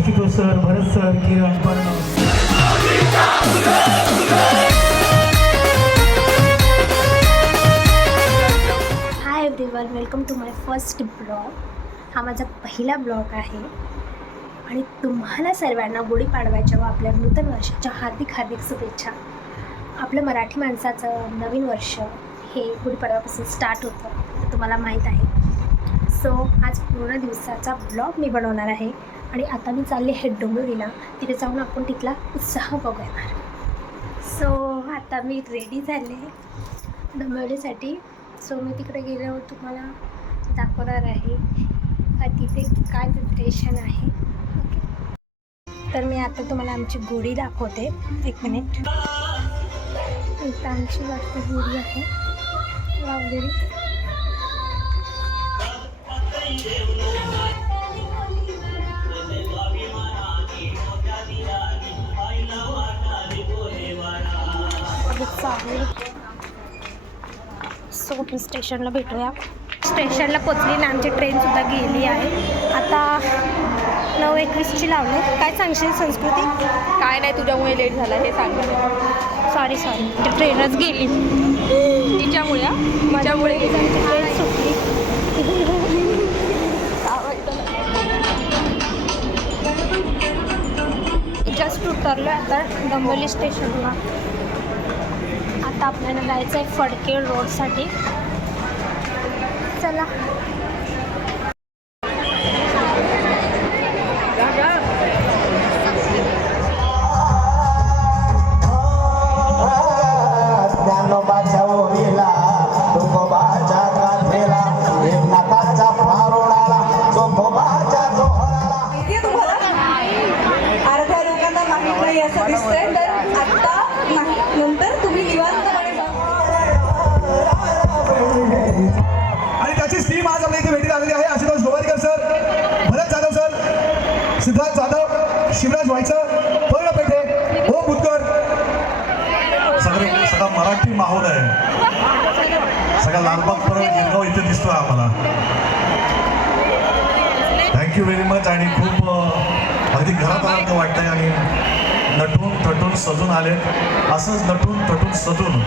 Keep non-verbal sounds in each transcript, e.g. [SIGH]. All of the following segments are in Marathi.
Ashutosh sir Bharat sir Kiran hi everyone welcome to my first blog हा माझा पहिला ब्लॉग आहे. आणि तुम्हाला सर्वांना गुढीपाडव्याच्या व आपल्या नूतन वर्षाच्या हार्दिक हार्दिक शुभेच्छा. आपलं मराठी माणसाचं नवीन वर्ष हे गुढीपाडव्यापासून स्टार्ट होतं तुम्हाला माहीत आहे. सो आज पूर्ण दिवसाचा ब्लॉग मी बनवणार आहे. आणि आता मी चालले हेड डोंबिवलीला. तिथे जाऊन आपण तिथला उत्साह बघणार सो आता मी रेडी झाले डोंबिवलीसाठी. सो मी तिकडे गेल्यावर तुम्हाला दाखवणार आहे का तिथे काय प्रिपरेशन आहे. ओके तर मी आता तुम्हाला आमची गोडी दाखवते. एक मिनिट इथं आमची वाटतं गोडी आहे. लावलेली चालेल सो आपण स्टेशनला भेटूया. स्टेशनला पोचली ना आमची ट्रेनसुद्धा गेली आहे. आता नऊ एकवीसची लावले. काय सांगशील संस्कृती? काय नाही तुझ्यामुळे लेट झाला हे सांग. सॉरी सॉरी ती ट्रेनच गेली. तिच्यामुळे? माझ्यामुळे ट्रेन सुटली. जस्ट उतरलो आता डोंबिवली स्टेशनला आता आपल्याला जायचं आहे फडके रोडसाठी. चला. सगळे सगळा मराठी माहोल आहे. सगळा लालबाग परळ गिरगाव इथे दिसतोय आम्हाला. थँक्यू व्हेरी मच आणि खूप अगदी घरात आल्याचं वाटतंय आणि नटून थटून सजून आले असंच नटून थटून सजून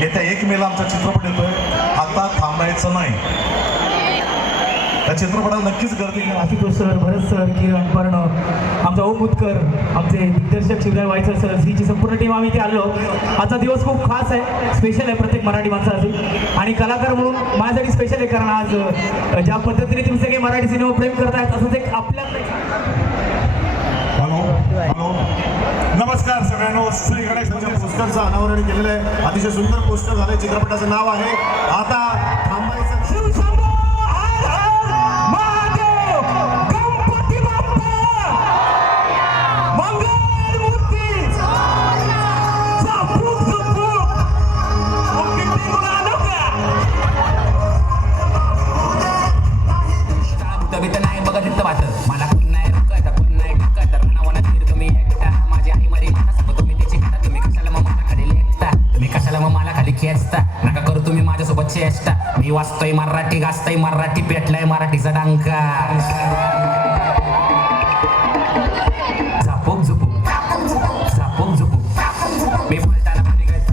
येत्या एक मेला आमचा चित्रपट येतोय. आता थांबायचं नाही. त्या चित्रपटाला नक्कीच गर्दी आशुतोष सर भरत सर किरण पर्ण आमचा ओम मुतकर आमचे दिग्दर्शक शिवराय वायसर सर हिची संपूर्ण टीम आम्ही इथे आलो आजचा दिवस खूप खास आहे. स्पेशल आहे प्रत्येक मराठी माणसासाठी आणि कलाकार म्हणून माझ्यासाठी स्पेशल आहे कारण आज ज्या पद्धतीने तुम्ही सगळे मराठी सिनेमा प्रेम करतायत असंच एक हॅलो नमस्कार सगळ्यांनो. श्री गणेश पोस्टरचं अनावरण केलेलं आहे. अतिशय सुंदर पोस्टर झालंय. चित्रपटाचं नाव आहे. आता चेष्टा मी वाचतोय मराठी गाजतोय मराठी पेटलाय मराठीचा डांका झापूक झुपूक. झापूक झुपूक. मी बोलताना कधी गत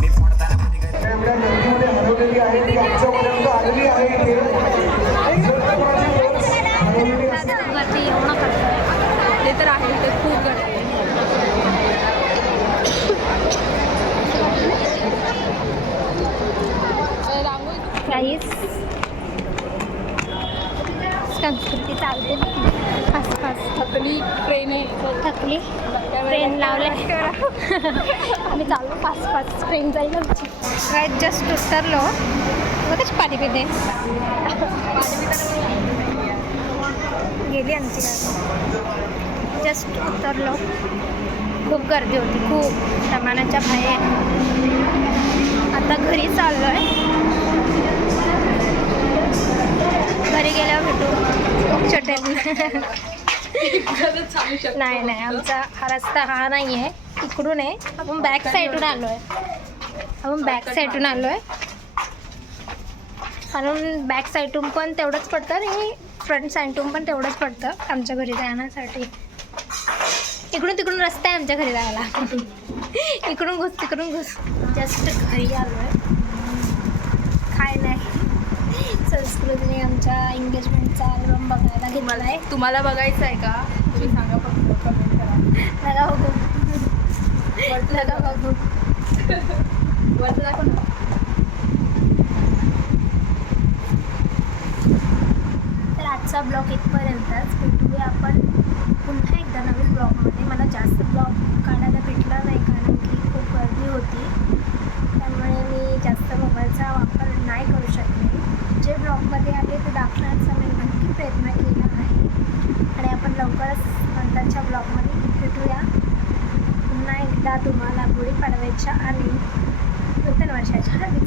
मी फोडताना कधी गत एवढ्या गर्दीमध्ये हरवलेली आहे ती आमच्यापर्यंत आलेली आहे इथे जर कोणाची बस हरवलेली असेल ते तर आहे ते खूप गर्दी आहे. अ, रांगोळी काहीच संस्कृती चालते. Fast fast. थकली ट्रेन. आहे थकली ट्रेन लावल्या. [LAUGHS] आम्ही चाललो फास्ट फास्ट. ट्रेन जाईल आमची. राईट जस्ट उतरलो. बघच पाणी पिते गेली आमची गाडी. जस्ट उतरलो. खूप गर्दी होती. खूप प्रमाणाच्या बाहेर. आता घरी चाललो आहे घरी गेल्यावर भेटू. शकतो [LAUGHS] नाही नाही आमचा हा रस्ता हा नाही आहे इकडून आहे. आपण बॅक साईडून आलो आहे आपण बॅक साईडून आलो आहे कारण बॅक साईडून पण तेवढंच पडतं आणि फ्रंट सँटूम पण तेवढंच पडतं आमच्या घरी जाण्यासाठी. इकडून तिकडून रस्ता आहे आमच्या घरी जायला. [LAUGHS] इकडून घुस तिकडून घुस. जस्ट घरी आलो आहे काय नाही संस्कृतीने आमच्या एंगेजमेंटचा अल्बम बघायला घेतला आहे तुम्हाला बघायचं आहे का? तुम्ही सांगा फक्त कमेंट करा. नका बघू. नका बघू. वरचं दाखव ना. तर आजचा ब्लॉग इथपर्यंतच भेटूया आपण. पुन्हा एकदा नवीन ब्लॉगमध्ये मला जास्त ब्लॉग काढायला भेटला नाही कारण की खूप गर्दी होती. त्यामुळे मी जास्त मोबाईलचा वापर नाही करू शकले जे ब्लॉगमध्ये आले ते दाखवण्याचा मी नक्की प्रयत्न केला आहे आणि आपण लवकरच नंतरच्या ब्लॉगमध्ये भेटूया पुन्हा एकदा तुम्हाला गुढीपाडव्याच्या आणि नूतन वर्षाच्या हार्दिक